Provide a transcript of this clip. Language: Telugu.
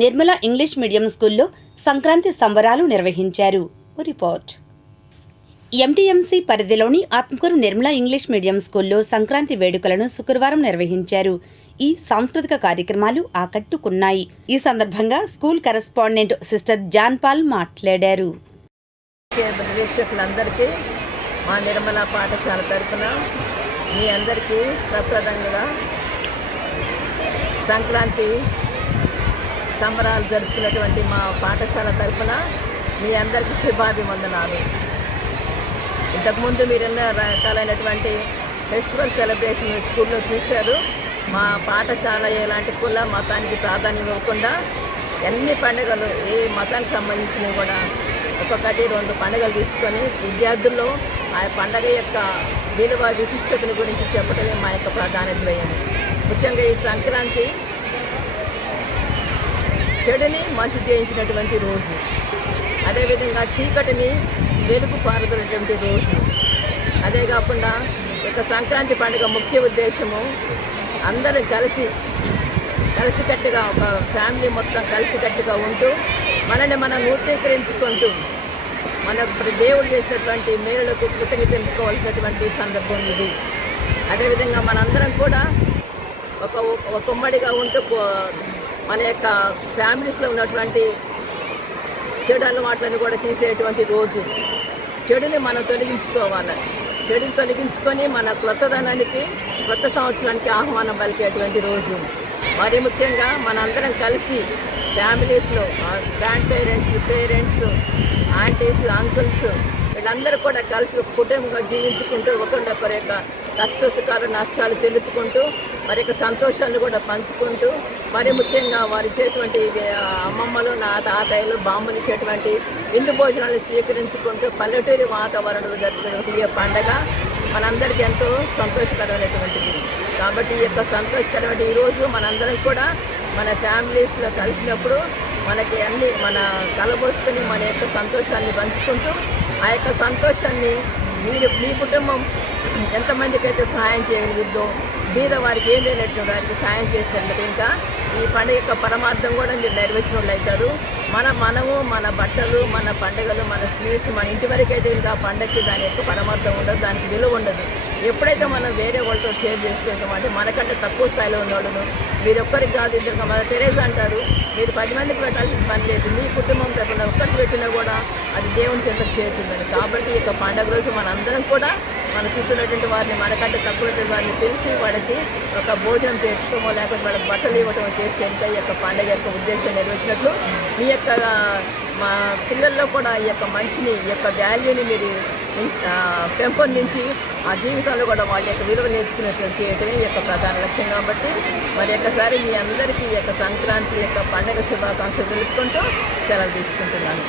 నిర్మల ఇంగ్లీష్ మీడియం స్కూల్లో సంక్రాంతి సంబరాలు నిర్వహించారు. రిపోర్ట్. ఎంటీఎంసీ పరిధిలోని ఆత్మకూరు నిర్మల ఇంగ్లీష్ మీడియం స్కూల్లో సంక్రాంతి వేడుకలను శుక్రవారం నిర్వహించారు. ఈ సాంస్కృతిక కార్యక్రమాలు ఆకట్టుకున్నాయి. ఈ సందర్భంగా school correspondent sister John Paul మాట్లాడారు. ప్రేక్షకులందరికీ మా నిర్మల పాఠశాల తరఫున మీ అందరికీ ప్రసాదంగా సంక్రాంతి సంబరాలు జరుపుకున్నటువంటి మా పాఠశాల తరపున మీ అందరికీ శుభాభివందనాలు. ఇంతకుముందు మీరు ఎన్నో రకాలైనటువంటి ఫెస్టివల్ సెలబ్రేషన్ స్కూల్లో చూశారు. మా పాఠశాల ఎలాంటి కుల మతానికి ప్రాధాన్యం ఇవ్వకుండా అన్ని పండుగలు ఏ మతానికి సంబంధించినవి కూడా ఒక్కొక్కటి రెండు పండుగలు తీసుకొని విద్యార్థుల్లో ఆ పండగ యొక్క విలువ విశిష్టతని గురించి చెప్పడమే మా యొక్క ప్రాధాన్యత అయింది ముఖ్యంగా ఈ సంక్రాంతి చెడుని మంచి చేయించినటువంటి రోజు. అదేవిధంగా చీకటిని వెలుగు పారుతున్నటువంటి రోజు. అదే కాకుండా ఇక సంక్రాంతి పండుగ ముఖ్య ఉద్దేశము అందరం కలిసి కలిసికట్టుగా ఒక ఫ్యామిలీ మొత్తం కలిసికట్టుగా ఉంటూ మనల్ని మనం నూతీకరించుకుంటూ మన దేవుడు చేసినటువంటి మేలులకు కృతజ్ఞత తెలుపుకోవాల్సినటువంటి సందర్భం ఇది. అదేవిధంగా మనందరం కూడా ఒక ఒక ఉమ్మడిగా ఉంటూ మన యొక్క ఫ్యామిలీస్లో ఉన్నటువంటి చెడు అలవాట్లను కూడా తీసేటువంటి రోజు. చెడుని మనం తొలగించుకోవాలి. చెడుని తొలగించుకొని మన క్రొత్తదనానికి కొత్త సంవత్సరానికి ఆహ్వానం పలికేటువంటి రోజు. మరి ముఖ్యంగా మనందరం కలిసి ఫ్యామిలీస్లో grandparents parents aunties uncles వీళ్ళందరూ కూడా కలిసి ఒక కుటుంబంగా జీవించుకుంటూ ఒకరినొకరి యొక్క కష్ట సుఖాలు నష్టాలు తెలుపుకుంటూ మరి యొక్క సంతోషాన్ని కూడా పంచుకుంటూ మరి ముఖ్యంగా వారు ఇచ్చేటువంటి అమ్మమ్మలు నా తాతయ్యలు బామ్మలు ఇచ్చేటువంటి విందు భోజనాలు స్వీకరించుకుంటూ పల్లెటూరి వాతావరణంలో జరుగుతున్న ఈ పండగ మనందరికీ ఎంతో సంతోషకరమైనటువంటిది. కాబట్టి ఈ యొక్క సంతోషకరమైన ఈరోజు మనందరం కూడా మన ఫ్యామిలీస్లో కలిసినప్పుడు మనకి అన్ని మన కలబోసుకొని మన యొక్క సంతోషాన్ని పంచుకుంటూ ఆ యొక్క సంతోషాన్ని మీరు మీ కుటుంబం ఎంతమందికి అయితే సహాయం చేయగలిగిద్దో బీద వారికి ఏం లేనట్టు వారికి సహాయం చేసినట్లయితే ఇంకా ఈ పండుగ యొక్క పరమార్థం కూడా మీరు నెరవేర్చిన వాళ్ళు అవుతారు మన మనము మన బట్టలు మన పండుగలు మన స్వీట్స్ మన ఇంటి వరకు అయితే ఇంకా పండగకి దాని యొక్క పరమార్థం ఉండదు దానికి విలువ ఉండదు. ఎప్పుడైతే మనం వేరే వాళ్ళతో షేర్ చేసుకుంటామంటే మనకంటే తక్కువ స్థాయిలో ఉన్నవాడును మీరు ఒక్కరికి కాదు ఇద్దరు మన తెరేజ్ అంటారు. మీరు పది మందికి పెట్టాల్సిన పని లేదు. మీ కుటుంబం తప్పకుండా ఒక్కరికి పెట్టినా కూడా అది దేవుని చెంతకు చేరుతుందని. కాబట్టి ఈ యొక్క పండగ రోజు మనందరం కూడా మన చుట్టూ ఉన్నటువంటి వారిని మనకంటే తక్కువ వారిని తెలిసి వాళ్ళకి ఒక భోజనం పెట్టడమో లేకపోతే వాళ్ళకి బట్టలు ఇవ్వటమో చేస్తే ఇంకా ఈ యొక్క పండగ యొక్క ఉద్దేశం నెరవేర్చినట్లు మీ యొక్క మా పిల్లల్లో కూడా ఈ యొక్క మంచిని ఈ యొక్క వాల్యూని మీరు పెంపొందించి ఆ జీవితంలో కూడా వాళ్ళ యొక్క విలువ నేర్చుకునేటువంటి చేయటమే ఈ యొక్క ప్రధాన లక్ష్యం కాబట్టి మరి ఒక్కసారి మీ అందరికీ ఈ యొక్క సంక్రాంతి యొక్క పండగ శుభాకాంక్షలు తెలుపుకుంటూ సెలవు తీసుకుంటున్నాను.